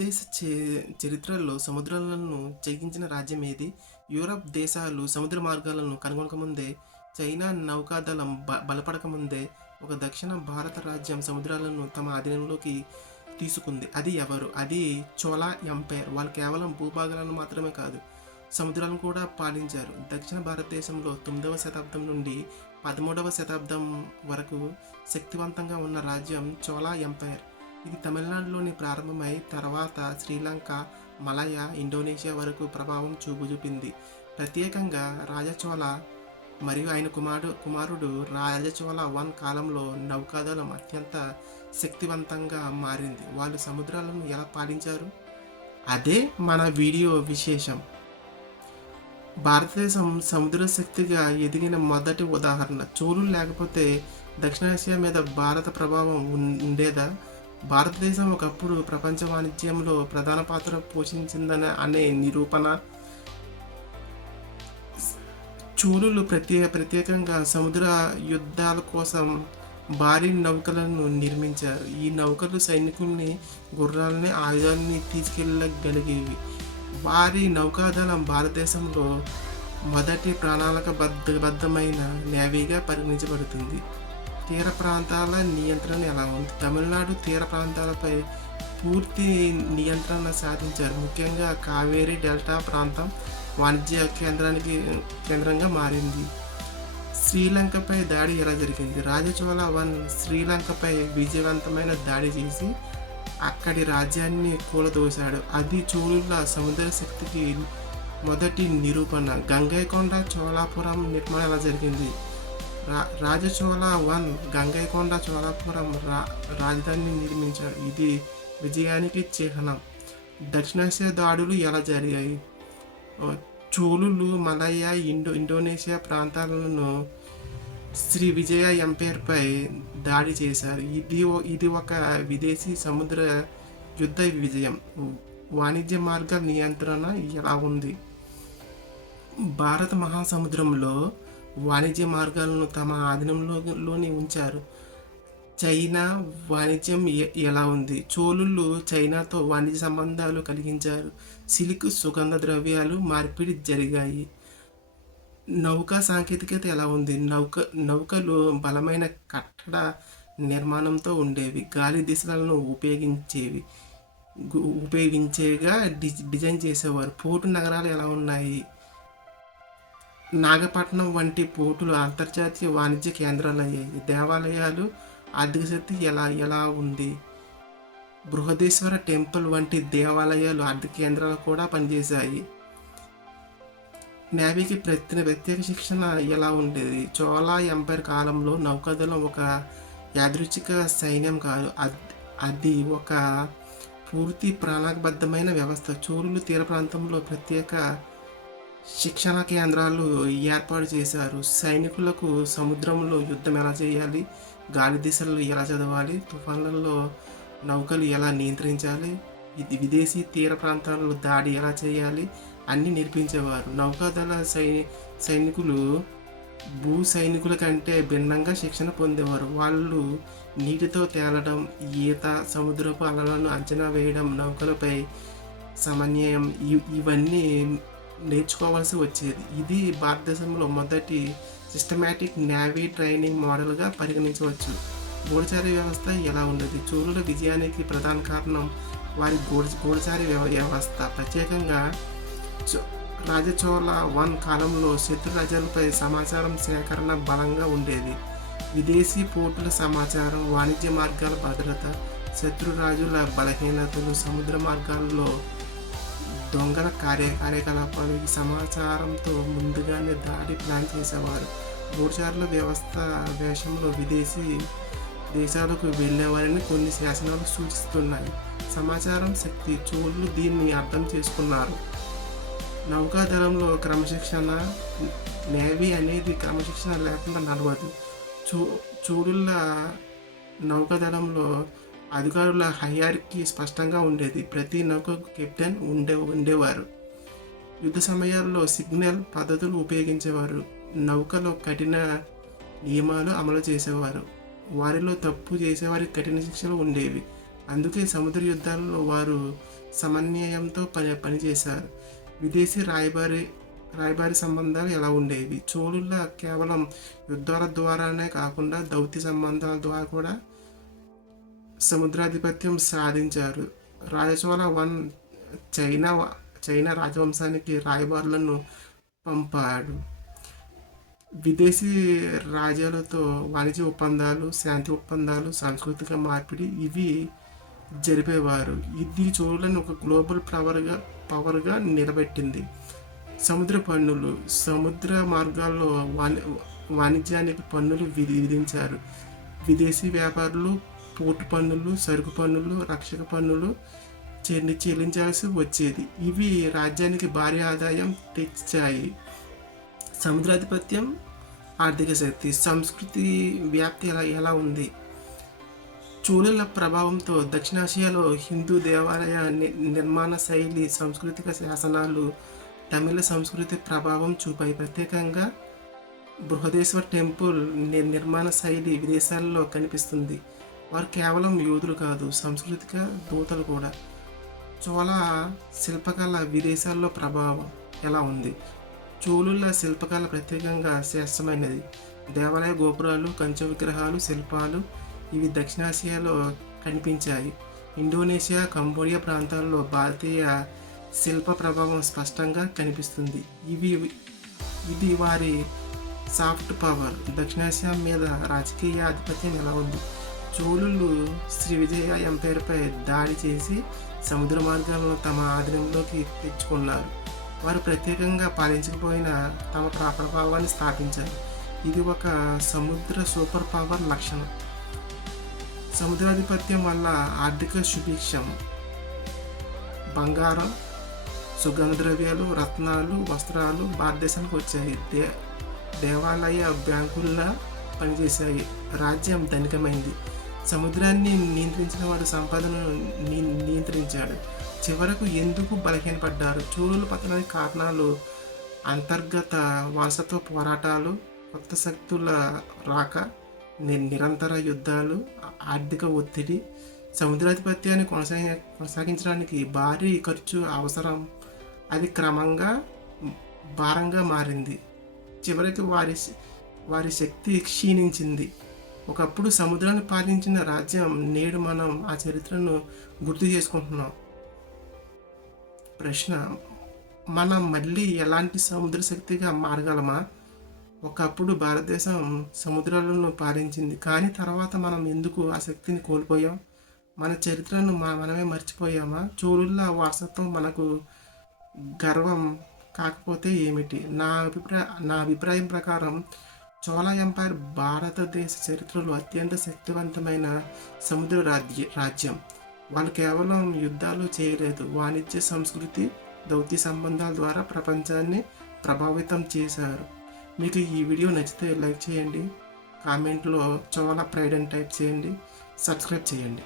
దేశ చరిత్రలో సముద్రాలను జయించిన రాజ్యం ఏది? యూరప్ దేశాలు సముద్ర మార్గాలను కనుగొనకముందే, చైనా నౌకాదళం బలపడకముందే, ఒక దక్షిణ భారత రాజ్యం సముద్రాలను తమ ఆధీనంలోకి తీసుకుంది. అది ఎవరు? అది చోళ ఎంపైర్. వాళ్ళు కేవలం భూభాగాలను మాత్రమే కాదు, సముద్రాలను కూడా పాలించారు. దక్షిణ భారతదేశంలో 9వ శతాబ్దం నుండి 13వ శతాబ్దం వరకు శక్తివంతంగా ఉన్న రాజ్యం చోళ ఎంపైర్. ఇది తమిళనాడులోని ప్రారంభమై తర్వాత శ్రీలంక, మలయ, ఇండోనేషియా వరకు ప్రభావం చూపింది. ప్రత్యేకంగా రాజచోళ మరియు ఆయన కుమారుడు రాజచోళ వన్ కాలంలో నౌకాదళం అత్యంత శక్తివంతంగా మారింది. వాళ్ళు సముద్రాలను ఎలా పాలించారు? అదే మన వీడియో విశేషం. భారతదేశం సముద్ర శక్తిగా ఎదిగిన మొదటి ఉదాహరణ. చోళులు లేకపోతే దక్షిణాసియా మీద భారత ప్రభావం ఉండేదా? భారతదేశం ఒకప్పుడు ప్రపంచ వాణిజ్యంలో ప్రధాన పాత్ర పోషించిందని అనే నిరూపణ. చోళులు ప్రత్యేకంగా సముద్ర యుద్ధాల కోసం భారీ నౌకలను నిర్మించారు. ఈ నౌకలు సైనికుల్ని, గుర్రాలని, ఆయుధాలని తీసుకెళ్ళగలిగేవి. భారీ నౌకాదళం భారతదేశంలో మొదటి ప్రణాళికాబద్ధమైన నేవీగా పరిగణించబడుతుంది. తీర ప్రాంతాల నియంత్రణ ఎలా ఉంది? తమిళనాడు తీర ప్రాంతాలపై పూర్తి నియంత్రణ సాధించారు. ముఖ్యంగా కావేరీ డెల్టా ప్రాంతం వాణిజ్య కేంద్రంగా మారింది. శ్రీలంకపై దాడి ఎలా జరిగింది? రాజచోళ వన్ శ్రీలంకపై విజయవంతమైన దాడి చేసి అక్కడి రాజ్యాన్ని కూలదోశాడు. అది చోళుల సముద్ర శక్తికి మొదటి నిరూపణ. గంగైకొండ చోళాపురం నిర్మాణం ఎలా జరిగింది? రాజచోళ వన్ గంగైకొండ చోళాపురం రాజధానిని నిర్మించాడు. ఇది విజయానికి చిహ్నం. దక్షిణాసియా దాడులు ఎలా జరిగాయి? చోళులు మలయ, ఇండోనేషియా ప్రాంతాలను శ్రీ విజయ ఎంపైర్పై దాడి చేశారు. ఇది ఒక విదేశీ సముద్ర యుద్ధ విజయం. వాణిజ్య మార్గాల నియంత్రణ ఎలా ఉంది? భారత మహాసముద్రంలో వాణిజ్య మార్గాలను తమ ఆధీనంలోని ఉంచారు. చైనా వాణిజ్యం ఎలా ఉంది? చోళులు చైనాతో వాణిజ్య సంబంధాలు కలిగించారు. సిల్క్, సుగంధ ద్రవ్యాలు మార్పిడి జరిగాయి. నౌకా సాంకేతికత ఎలా ఉంది? నౌకలు బలమైన కట్టడ నిర్మాణంతో ఉండేవి. గాలి దిశలను ఉపయోగించేగా డిజైన్ చేసేవారు. పోర్టు నగరాలు ఎలా ఉన్నాయి? నాగపట్నం వంటి పోర్టులు అంతర్జాతీయ వాణిజ్య కేంద్రాలు అయ్యాయి. దేవాలయాలు, ఆర్థిక శక్తి ఎలా ఉంది? బృహదేశ్వర టెంపుల్ వంటి దేవాలయాలు ఆర్థిక కేంద్రాలు కూడా పనిచేశాయి. నేవీకి ప్రత్యేక శిక్షణ ఎలా ఉండేది? చోళ ఎంపైర్ కాలంలో నౌకాదళం ఒక యాదృచ్ఛిక సైన్యం కాదు, అది ఒక పూర్తి ప్రణాళికాబద్ధమైన వ్యవస్థ. చోళులు తీర ప్రాంతంలో ప్రత్యేక శిక్షణ కేంద్రాలు ఏర్పాటు చేశారు. సైనికులకు సముద్రంలో యుద్ధం ఎలా చేయాలి, గాలి దిశలు ఎలా చదవాలి, తుఫాన్లలో నౌకలు ఎలా నియంత్రించాలి, విదేశీ తీర ప్రాంతాల్లో దాడి ఎలా చేయాలి అన్నీ నేర్పించేవారు. నౌకాదళ సైనికులు భూ సైనికుల కంటే భిన్నంగా శిక్షణ పొందేవారు. వాళ్ళు నీటితో తేలడం, ఈత, సముద్రపు అలలను అంచనా వేయడం, నౌకలపై సమన్వయం ఇవన్నీ నేర్చుకోవాల్సి వచ్చేది. ఇది భారతదేశంలో మొదటి సిస్టమాటిక్ నేవీ ట్రైనింగ్ మోడల్గా పరిగణించవచ్చు. గూఢచారి వ్యవస్థ ఎలా ఉండేది? చోళుల విజయానికి ప్రధాన కారణం వారి గూఢచారి వ్యవస్థ. ప్రత్యేకంగా రాజచోళ వన్ కాలంలో శత్రు రాజ్యాలపై సమాచారం సేకరణ బలంగా ఉండేది. విదేశీ పోర్టుల సమాచారం, వాణిజ్య మార్గాల భద్రత, శత్రు రాజుల బలహీనతలు, సముద్ర మార్గాల్లో దొంగల కార్యకలాపాలు ఈ సమాచారంతో ముందుగానే దాడి ప్లాన్ చేసేవారు. గూఢచారుల వ్యవస్థ వేషంలో విదేశీ దేశాలకు వెళ్ళేవారని కొన్ని శాసనాలు సూచిస్తున్నాయి. సమాచారం శక్తి. చోళులు దీన్ని అర్థం చేసుకున్నారు. నౌకాదళంలో క్రమశిక్షణ. నేవీ అనేది క్రమశిక్షణ లేకుండా నడవదు. చోళుల నౌకాదళంలో అధికారుల హైరార్కీ స్పష్టంగా ఉండేది. ప్రతి నౌకకు కెప్టెన్ ఉండేవారు. యుద్ధ సమయాల్లో సిగ్నల్ పద్ధతులు ఉపయోగించేవారు. నౌకలో కఠిన నియమాలు అమలు చేసేవారు. వారిలో తప్పు చేసేవారికి కఠిన శిక్షలు ఉండేవి. అందుకే సముద్ర యుద్ధాల్లో వారు సమన్వయంతో పనిచేశారు. విదేశీ రాయబారి సంబంధాలు ఎలా ఉండేవి? చోళుల కేవలం యుద్ధాల ద్వారానే కాకుండా దౌత్య సంబంధాల ద్వారా కూడా సముద్రాధిపత్యం సాధించారు. రాజచోళ చైనా రాజవంశానికి రాయబారులను పంపాడు. విదేశీ రాజ్యాలతో వాణిజ్య ఒప్పందాలు, శాంతి ఒప్పందాలు, సాంస్కృతిక మార్పిడి ఇవి జరిపేవారు. ఇది చోళులను ఒక గ్లోబల్ పవర్గా నిలబెట్టింది. సముద్ర పన్నులు. సముద్ర మార్గాల్లో వాణిజ్యానికి పన్నులు విధించారు. విదేశీ వ్యాపారులు పోర్టు పన్నులు, సరుకు పన్నులు, రక్షక పన్నులు చెల్లించాల్సి వచ్చేది. ఇవి రాజ్యానికి భారీ ఆదాయం తెచ్చాయి. సముద్రాధిపత్యం, ఆర్థిక శక్తి. సంస్కృతి వ్యాప్తి ఎలా ఉంది? చోళుల ప్రభావంతో దక్షిణాసియాలో హిందూ దేవాలయ నిర్మాణ శైలి, సాంస్కృతిక శాసనాలు తమిళ సంస్కృతి ప్రభావం చూపాయి. ప్రత్యేకంగా బృహదేశ్వర టెంపుల్ నిర్మాణ శైలి విదేశాల్లో కనిపిస్తుంది. వారు కేవలం యోధులు కాదు, సాంస్కృతిక దూతలు కూడా. చోళ శిల్పకళ విదేశాల్లో ప్రభావం ఎలా ఉంది? చోళుల శిల్పకళ ప్రత్యేకంగా శ్రేష్టమైనది. దేవాలయ గోపురాలు, కంచె విగ్రహాలు, శిల్పాలు ఇవి దక్షిణాసియాలో కనిపించాయి. ఇండోనేషియా, కంబోడియా ప్రాంతాల్లో భారతీయ శిల్ప ప్రభావం స్పష్టంగా కనిపిస్తుంది. ఇది వారి సాఫ్ట్ పవర్. దక్షిణాసియా మీద రాజకీయ ఆధిపత్యం ఎలా ఉంది? చోళులు శ్రీవిజయ ఎంపైర్పై దాడి చేసి సముద్ర మార్గాలను తమ ఆధీనంలోకి తెచ్చుకున్నారు. వారు ప్రత్యేకంగా పాలించకపోయినా తమ ప్రభావాన్ని స్థాపించారు. ఇది ఒక సముద్ర సూపర్ పవర్ లక్షణం. సముద్రాధిపత్యం వల్ల ఆర్థిక సుభిక్షం. బంగారం, సుగంధ ద్రవ్యాలు, రత్నాలు, వస్త్రాలు భారతదేశానికి వచ్చాయి. దేవాలయ బ్యాంకుల్లా పనిచేశాయి. రాజ్యం ధనికమైంది. సముద్రాన్ని నియంత్రించిన వాడు సంపదను నియంత్రించాడు. చివరకు ఎందుకు బలహీనపడ్డారు? చోళుల పతనానికి కారణాలు అంతర్గత వారసత్వ పోరాటాలు, కొత్త శక్తుల రాక, నిరంతర యుద్ధాలు, ఆర్థిక ఒత్తిడి. సముద్రాధిపత్యాన్ని కొనసాగించడానికి భారీ ఖర్చు అవసరం. అది క్రమంగా భారంగా మారింది. చివరికి వారి శక్తి క్షీణించింది. ఒకప్పుడు సముద్రాన్ని పాలించిన రాజ్యం. నేడు మనం ఆ చరిత్రను గుర్తు చేసుకుంటున్నాం. ప్రశ్న: మనం మళ్ళీ ఎలాంటి సముద్ర శక్తిగా మారగలమా? ఒకప్పుడు భారతదేశం సముద్రాలను పాలించింది, కానీ తర్వాత మనం ఎందుకు ఆ శక్తిని కోల్పోయాం? మన చరిత్రను మనమే మర్చిపోయామా? చోళుల వారసత్వం మనకు గర్వం కాకపోతే ఏమిటి? నా అభిప్రాయం ప్రకారం చోళ ఎంపైర్ భారతదేశ చరిత్రలో అత్యంత శక్తివంతమైన సముద్ర రాజ్యం. వాళ్ళు కేవలం యుద్ధాలు చేయలేదు, వాణిజ్య, సంస్కృతి, దౌత్య సంబంధాల ద్వారా ప్రపంచాన్ని ప్రభావితం చేశారు. మీకు ఈ వీడియో నచ్చితే లైక్ చేయండి, కామెంట్లో చోళ ప్రైడ్ అని టైప్ చేయండి, సబ్స్క్రైబ్ చేయండి.